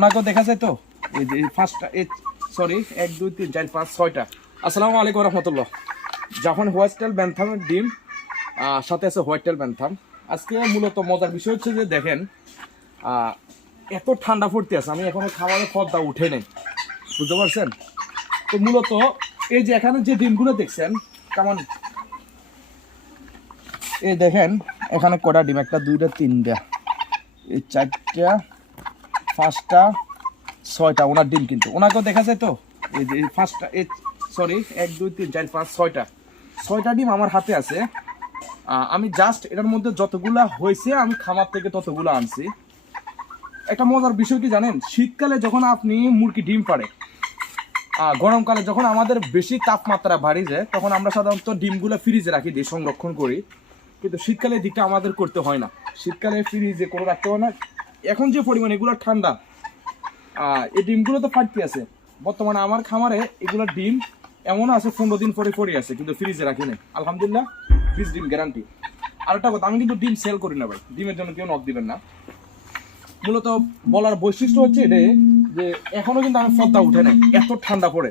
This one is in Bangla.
ওনাকেও দেখা যায় তো এই যে ফার্স্টটা সরি 1 2 3 4 5 6টা। আসসালামু আলাইকুম রহমতুল্লাহ। জাপান হোয়াইট টেল ব্যান্থামের ডিম সাথে আছে হোয়াইট টেল ব্যান্থাম। আজকে মূলত মজার বিষয় হচ্ছে যে দেখেন এত ঠান্ডা পড়তে আছে, আমি এখনো খাবারের পর্দা উঠে নেই, বুঝতে পারছেন? তো মূলত এই যে এখানে যে ডিমগুলো দেখছেন কেমন, এই দেখেন এখানে কটা ডিম, একটা দুইটা তিনটা এই চারটা পাঁচটা ছয়টা ওনার ডিম, কিন্তু ওনাকেও দেখা যায় তো এই যে ফার্স্টটা সরি 1 2 3 4 5 6টা ডিম আমার হাতে আছে। আমি জাস্ট এটার মধ্যে যতগুলা হয়েছে আমি খামার থেকে ততগুলো আনছি। একটা মজার বিষয় কি জানেন, শীতকালে যখন আপনি মুরগি ডিম পাড়ে, গরমকালে যখন আমাদের বেশি তাপমাত্রা বাড়ি যায় তখন আমরা সাধারণত ডিমগুলো ফ্রিজে রাখি দিই, সংরক্ষণ করি, কিন্তু শীতকালে দিকটা আমাদের করতে হয় না। শীতকালে ফ্রিজে করে রাখতে হয় না। এখন যে পরিমাণ এগুলো ঠান্ডা, এই ডিমগুলো তো ফাটতে আছে। বর্তমানে আমার খামারে এগুলোর ডিম এমন আছে 15 দিন পরে পরে আছে, কিন্তু ফ্রিজে রাখি নাই, আলহামদুলিল্লাহ, ফ্রিজ ডিম গ্যারান্টি। আর একটা কথা, আমি কিন্তু ডিম সেল করি না ভাই, ডিমের জন্য কেউ নক দিবেন না। মূলত বলার বৈশিষ্ট্য হচ্ছে এটাই যে এখনো কিন্তু আমি পর্দা উঠে নাই, এত ঠান্ডা পড়ে।